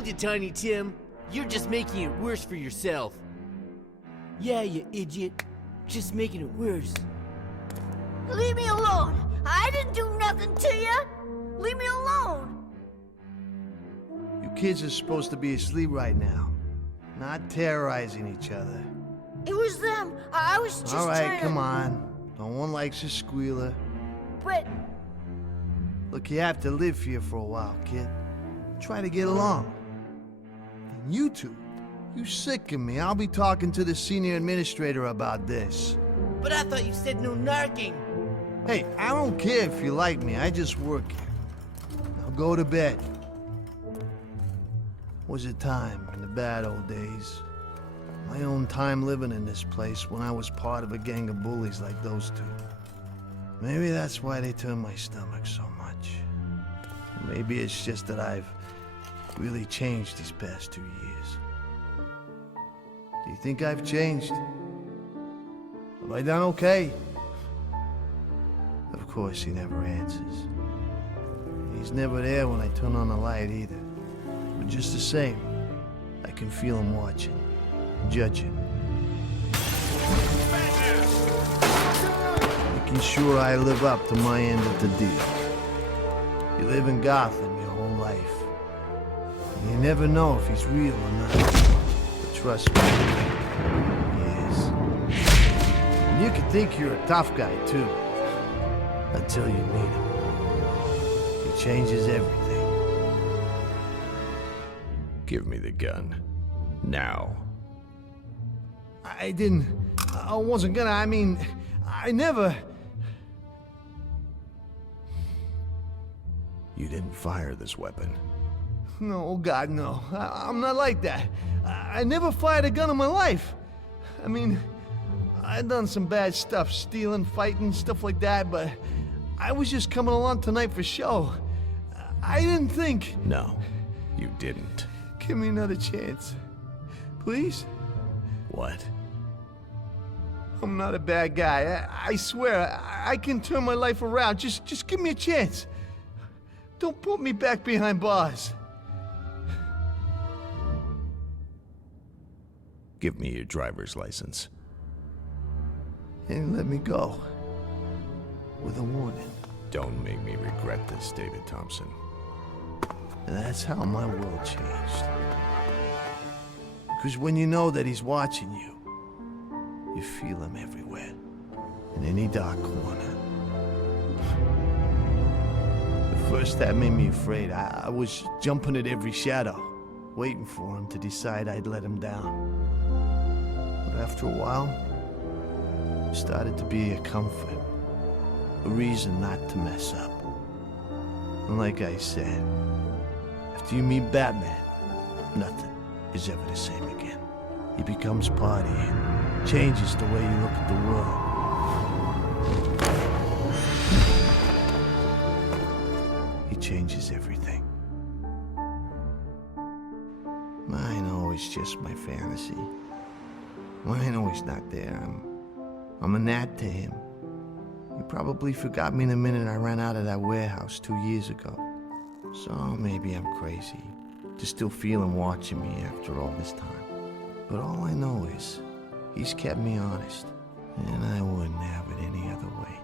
told you, Tiny Tim. You're just making it worse for yourself. Yeah, you idiot. Just making it worse. Leave me alone. I didn't do nothing to you. Leave me alone. You kids are supposed to be asleep right now, not terrorizing each other. It was them. I was just All right, trying come to... on. No one likes a squealer. But Look, you have to live here for a while, kid. Try to get along. And you two, you sicken me. I'll be talking to the senior administrator about this. But I thought you said no narking. Hey, I don't care if you like me. I just work here. Now go to bed. Was it time in the bad old days? My own time living in this place when I was part of a gang of bullies like those two. Maybe that's why they turn my stomach so much. Maybe it's just that I've really changed these past 2 years. Do you think I've changed? Have I done okay? Of course, he never answers. He's never there when I turn on the light either. But just the same, I can feel him watching, judging. Making sure I live up to my end of the deal. You live in Gotham your whole life. And you never know if he's real or not. But trust me, he is. And you can think you're a tough guy, too. Until you meet him. He changes everything. Give me the gun. Now. I wasn't gonna, I never... You didn't fire this weapon. No, oh God, no. I'm not like that. I never fired a gun in my life. I've done some bad stuff, stealing, fighting, stuff like that, but I was just coming along tonight for show. I didn't think... No, you didn't. Give me another chance. Please? What? I'm not a bad guy. I swear, I can turn my life around. Just give me a chance. Don't put me back behind bars. Give me your driver's license. And let me go. With a warning. Don't make me regret this, David Thompson. And that's how my world changed. Because when you know that he's watching you, you feel him everywhere. In any dark corner. At first that made me afraid. I was jumping at every shadow, waiting for him to decide I'd let him down. But after a while, it started to be a comfort. A reason not to mess up. And like I said, after you meet Batman, nothing is ever the same again. He becomes part of you, changes the way you look at the world. He changes everything. I know it's just my fantasy. I know he's not there. I'm a gnat to him. He probably forgot me the minute I ran out of that warehouse 2 years ago. So maybe I'm crazy to still feel him watching me after all this time. But all I know is he's kept me honest, and I wouldn't have it any other way.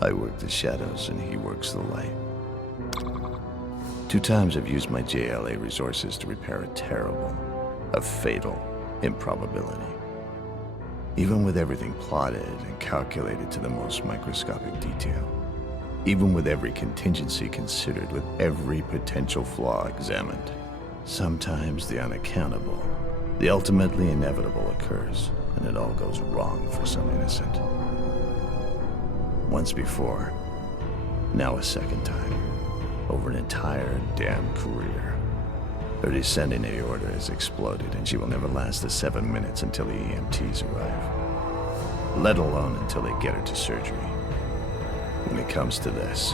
I work the shadows and he works the light. 2 times I've used my JLA resources to repair a terrible, a fatal, Improbability. Even with everything plotted and calculated to the most microscopic detail, even with every contingency considered, with every potential flaw examined, sometimes the unaccountable, the ultimately inevitable occurs, and it all goes wrong for some innocent. Once before, now a second time, over an entire damn career. Her descending aorta has exploded, and she will never last the 7 minutes until the EMTs arrive, let alone until they get her to surgery. When it comes to this,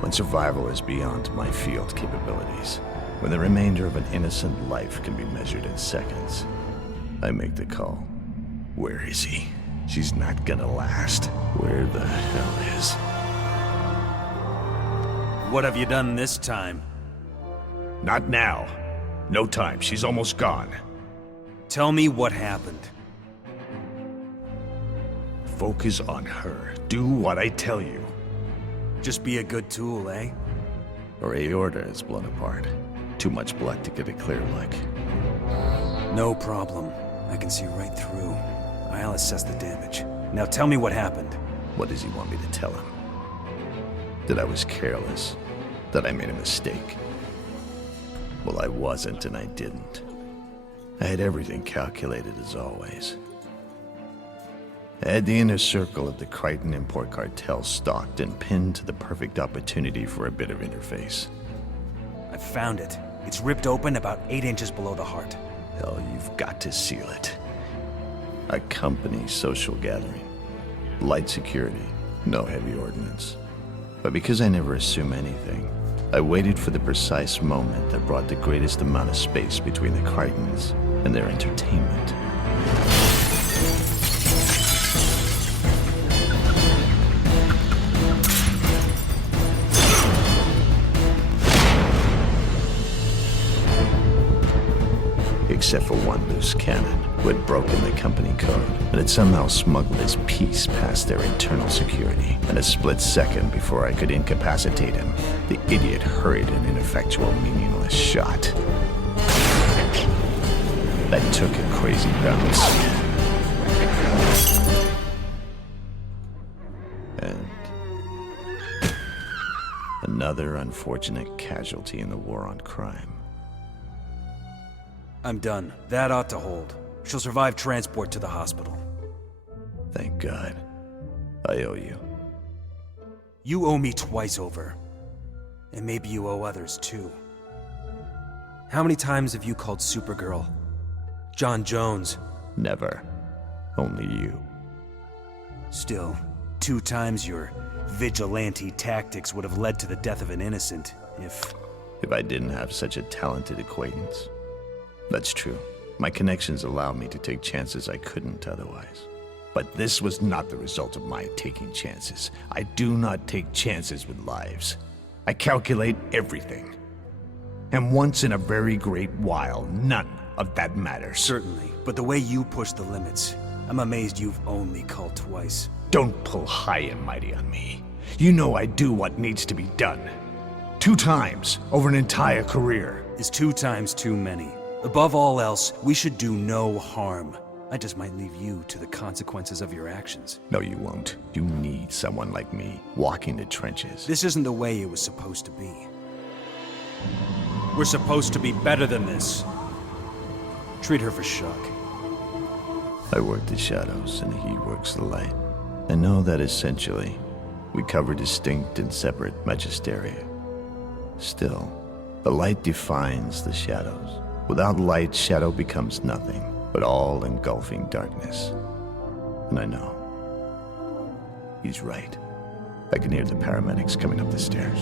when survival is beyond my field capabilities, when the remainder of an innocent life can be measured in seconds, I make the call. Where is he? She's not gonna last. Where the hell is... What have you done this time? Not now. No time. She's almost gone. Tell me what happened. Focus on her. Do what I tell you. Just be a good tool, eh? Her aorta is blown apart. Too much blood to get a clear look. No problem. I can see right through. I'll assess the damage. Now tell me what happened. What does he want me to tell him? That I was careless. That I made a mistake. Well, I wasn't, and I didn't. I had everything calculated as always. I had the inner circle of the Crichton import cartel stalked and pinned to the perfect opportunity for a bit of interface. I found it. It's ripped open about 8 inches below the heart. Hell, you've got to seal it. A company social gathering. Light security. No heavy ordnance. But because I never assume anything, I waited for the precise moment that brought the greatest amount of space between the Crichtons and their entertainment. Except for one loose cannon who had broken the company code and had somehow smuggled his piece past their internal security. And a split second before I could incapacitate him, the idiot hurried an ineffectual, meaningless shot. That took a crazy bounce. And another unfortunate casualty in the war on crime. I'm done. That ought to hold. She'll survive transport to the hospital. Thank God. I owe you. You owe me twice over. And maybe you owe others too. How many times have you called Supergirl John Jones? Never. Only you. Still, 2 times your vigilante tactics would have led to the death of an innocent, if I didn't have such a talented acquaintance. That's true. My connections allow me to take chances I couldn't otherwise. But this was not the result of my taking chances. I do not take chances with lives. I calculate everything. And once in a very great while, none of that matters. certainly, but the way you push the limits, I'm amazed you've only called twice. Don't pull high and mighty on me. You know I do what needs to be done. 2 times over an entire career. Is 2 times too many? Above all else, we should do no harm. I just might leave you to the consequences of your actions. No, you won't. You need someone like me, walking the trenches. This isn't the way it was supposed to be. We're supposed to be better than this. Treat her for shock. I work the shadows and he works the light. I know that essentially, we cover distinct and separate magisteria. Still, the light defines the shadows. Without light, shadow becomes nothing, but all-engulfing darkness. And I know. He's right. I can hear the paramedics coming up the stairs.